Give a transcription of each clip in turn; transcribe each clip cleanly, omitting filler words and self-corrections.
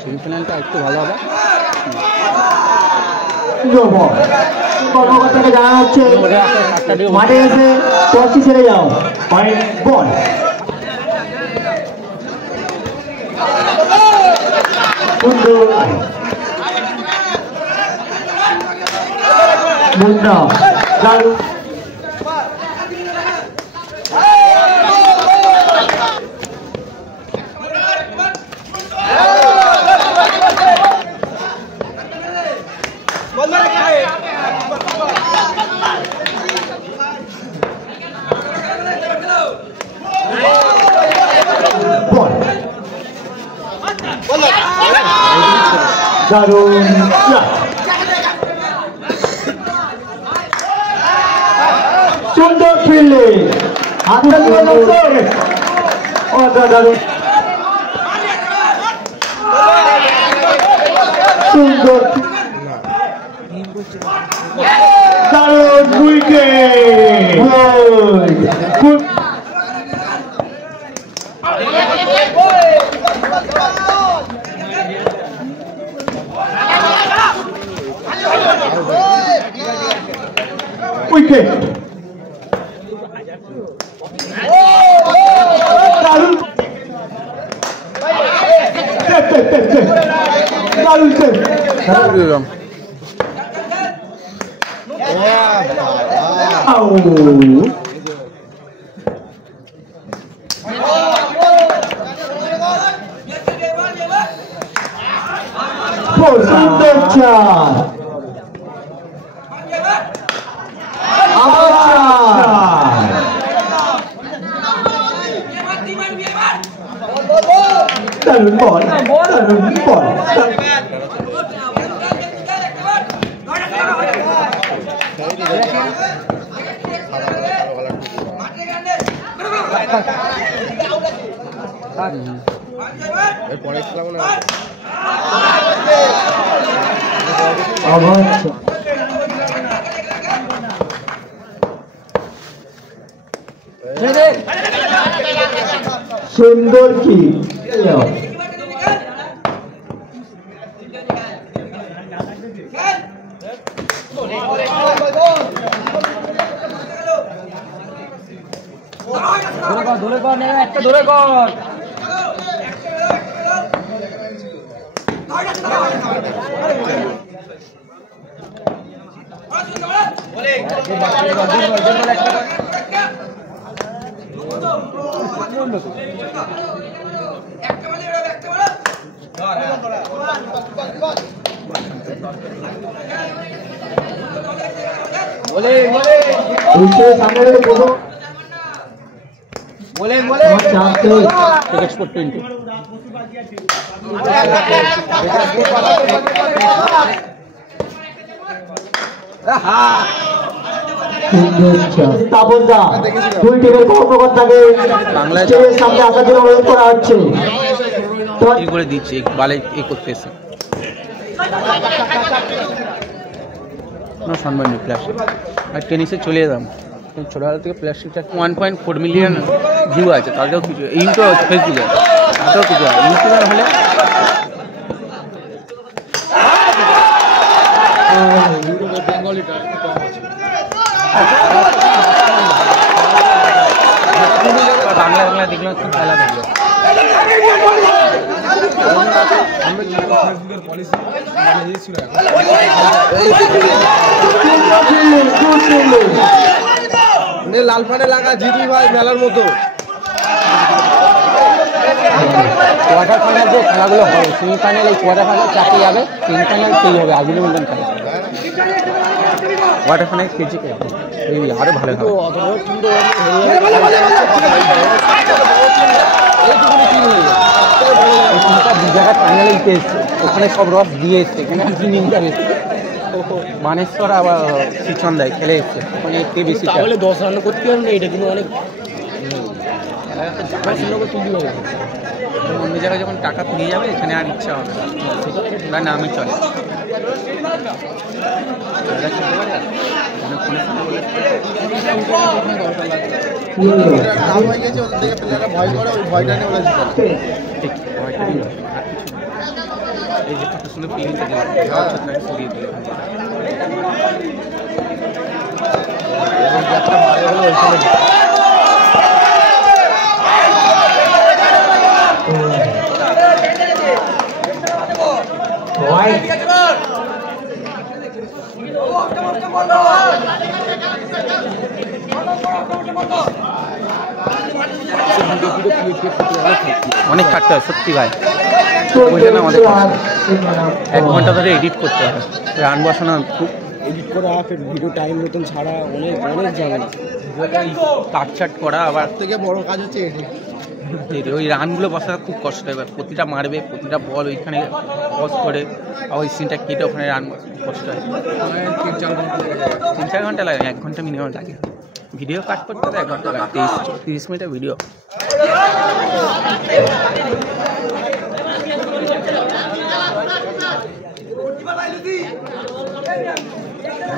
সেমিফাইনালটা একটু ভালো হবে। কর্মকর্তাকে জানা হচ্ছে মাঠে এসে টসটি ছেড়ে যাও। পয়েন্ট বল। মুন্না দারুণ দারুণ সুন্দর ফিল্ডিং অসাধারণ সুন্দর দারুণ উইকেট উইকেট দারুণ দারুণ সুন্দর চার দারুণ বল দারুণ বল সুন্দর কি ধরে কর একটা ধরে কর তাপসদা দুই টিমের কর্মকর্তাকে বাংলাদেশের সামনে আসার জন্য অনুরোধ করা হচ্ছে। কি করে দিচ্ছে বালে এ করতেছে না সম্মান নেই প্লাস্টিক আর টেনিসে চলে যেতাম ছোটবেলা থেকে প্লাস্টিকটা 1.4 মিলিয়ন ভিউ আছে তাদেরও কিছু ইউটিউব ফেসবুকে তাতেও কিছু ইউটিউবার হলে বেঙ্গলিটা বাংলা বাংলা দেখলাম খুব খেলা দেখলো লালপানে লাগা জিতি ভাই মেলার মতো কোয়ার্টার ফাইনাল যে খেলাগুলো হবে সেমিফাইনাল এই কোয়ার্টার ফাইনাল চাকরি যাবে সেমিফাইনাল সেই হবে আগুনের মতন খেলা কোয়ার্টার ফাইনাল খেলছে এই আরো ভালো হবে দু জায়গায় ফাইনালে জিতে এসছে ওখানে সব রস দিয়ে এসছে এখানে কি নিতে এসছে মানেশ্বর আবার শিচন দেয় খেলে এসছে ওখানে একটু বেশি 10 রান করতে পারবে না এটা কিন্তু অনেক অন্য জায়গায় যখন টাকা পেয়ে যাবে এখানে আর ইচ্ছা হবে না নামই চলে ভয় করে ওই ভয়টা নিয়ে ওরা ঠিক ভয়টা নিয়ে আর কিছু এই যে কত সুন্দর ফিলিংটা দিলাম সরিয়ে দিলে অনেক খাটতে হয় সত্যি ভাই আমাদের 1 ঘন্টা ধরে এডিট করতে হয় গান বসানো খুব এডিট করা ভিডিও টাইম মতন ছাড়া অনেক ঝামেলা কাটছাট করা আবার থেকে বড় কাজ হচ্ছে এডিট ওই রানগুলো বসাতে খুব কষ্ট হয় প্রতিটা মারবে প্রতিটা বল ওইখানে পজ করে আর ওই সিনটা কেটে ওখানে রান কষ্ট হয় 3-4 ঘন্টা লাগে 1 ঘন্টা মিনিমাম লাগে ভিডিও কাট করতে তো 1 ঘন্টা লাগে 30 মিনিটের ভিডিও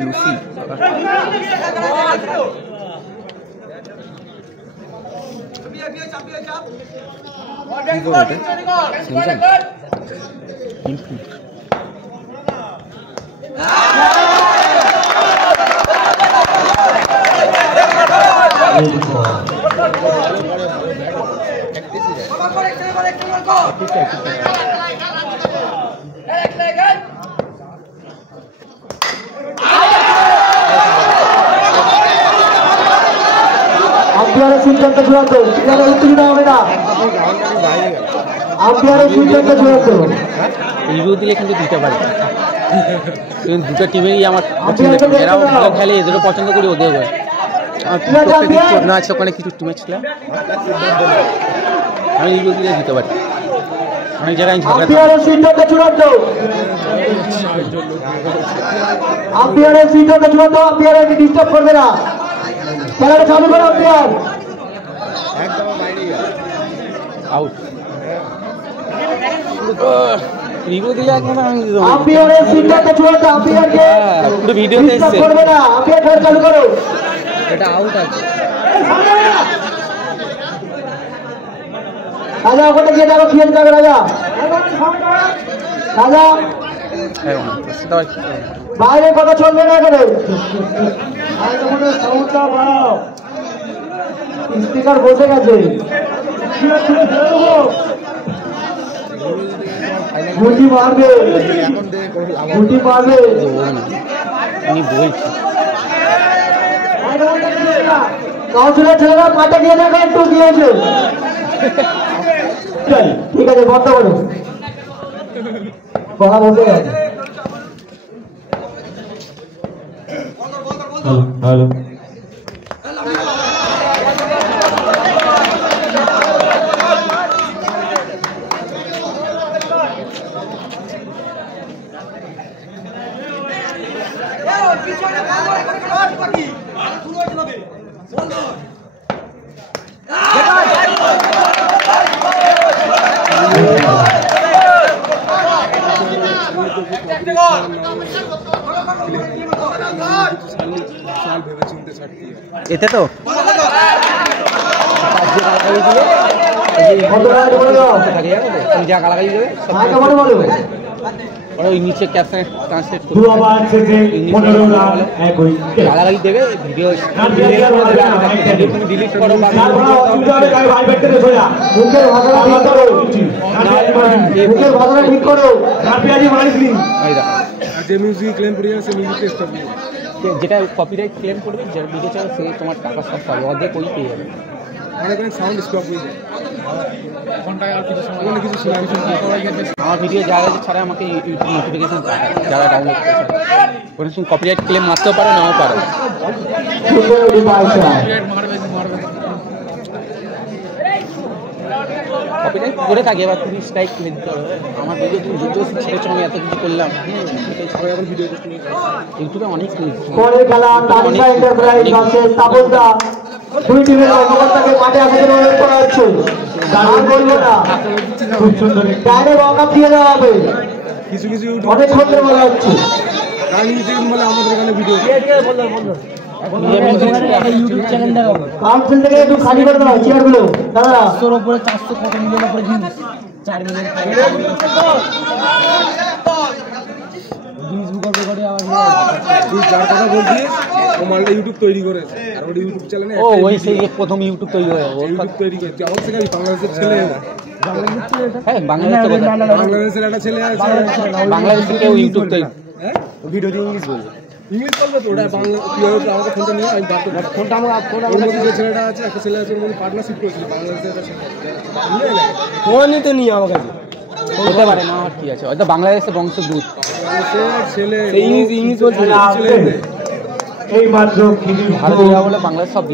লুসি আম্পায়ারের সিদ্ধান্ত চূড়ান্ত ক্রীড়ার উত্তীর্ণ হবে না আম্পায়ারের সিদ্ধান্ত চূড়ান্ত রিভিউ দিলে কিন্তু দিতে পারে কিন্তু দুটো টিমেরই আমার পছন্দ এরাও ভালো খেলে এদেরও পছন্দ করি ওদের না আছে ওখানে কিছু টিমে ছিলাম আমি রিভিউ দিলে দিতে পারি অনেক জায়গায় আম্পায়ারের সিদ্ধান্ত চূড়ান্ত আম্পায়ারের সিদ্ধান্ত চূড়ান্ত আম্পায়ারকে ডিস্টার্ব করবে না খেলাটা চালু করো আম্পায়ার আউট রিভিউ দিলে একদম আমি আম্পায়ারের সিদ্ধান্ত চূড়ান্ত আম্পায়ারকে পুরো ভিডিওতে ডিস্টার্ব এসেছে করবে না আম্পায়ার খেলা চালু করো এটা আউট আছে রাজা ওখানে গিয়ে দেখো খেয়ে যাবে রাজা রাজা বাইরে কথা চলবে না এখানে স্পিকার বসে গেছে গুটি মারবে গুটি মারবে আমি বলছি কাউন্সিলর ছেলেরা মাঠে গিয়ে দেখো একটু গিয়েছে ঠিক আছে বন্ধ করো কথা বসে গেছে হ্যালো এতে তো যা গালাগালি দেবে ওই নিচে ক্যাপশনে ট্রান্সলেট করে গালাগালি দেবে ভিডিও ডিলিট করো বা যেটা কপিরাইট ক্লেম করবে যার ভিডিও চাই সে তোমার টাকা সব পাবে অর্ধেক ওই পেয়ে যাবে সাউন্ড স্টপ হয়ে যায় আমার ভিডিও যারা ছাড়া আমাকে ইউটিউব নোটিফিকেশন যারা ডাউনলোড করেছে কোনো সময় কপিরাইট ক্লেম মারতেও পারে নাও পারে কপিরাইট করে থাকে এবার তুমি স্ট্রাইক তুলে দিতে হবে আমার ভিডিও তুমি যুদ্ধ ছেড়েছো আমি এত কিছু করলাম ইউটিউবে অনেক পরের খেলা তালিকা এন্টারপ্রাইজ ভার্সেস তাপসদা দুই টিমের কর্মকর্তাকে মাঠে এখানে অনেক করা হচ্ছে গান বলবো না খুব সুন্দর গানে ওয়ার্কআপ দিয়ে দেওয়া হবে কিছু কিছু অনেক সুন্দর বলা হচ্ছে গান ইউটিউব বলে আমাদের এখানে ভিডিও ইউটিউব চ্যানেল দেখাবো কাউন্সিল থেকে একটু খালি করে দাও চেয়ারগুলো দাদা 400 উপরে 400 কত মিলিয়ন উপরে views 4 million Guinness book of রেকর্ডে আবার তুই যার কথা বলছিস ও মালটা ইউটিউব তৈরি করেছে আর ওর ইউটিউব চ্যানেলে ও ওই সেই প্রথম ইউটিউব তৈরি হয় ইউটিউব তৈরি করে তুই আমার থেকে বাংলাদেশের ছেলে হ্যাঁ বাংলাদেশের একটা ছেলে আছে বাংলাদেশে কেউ ইউটিউব তৈরি হ্যাঁ ভিডিও দিয়ে ইংলিশ বলবে ইংলিশ বলবে তো ওটা বাংলা তুই আমাকে ফোনটা নিয়ে আমি বার করবো ফোনটা ওর মধ্যে যে ছেলেটা আছে একটা ছেলে আছে ওর মধ্যে পার্টনারশিপ করেছিল বাংলাদেশের একটা ছেলে নিয়ে না ফোনই তো নিয়ে আমার কাছে হতে পারে না কি আছে হয়তো বাংলাদেশের বংশোদ্ভূত ছেলে ইংলিশ বলছে এই মাত্র ভারতীয় বলে বাংলাদেশ সব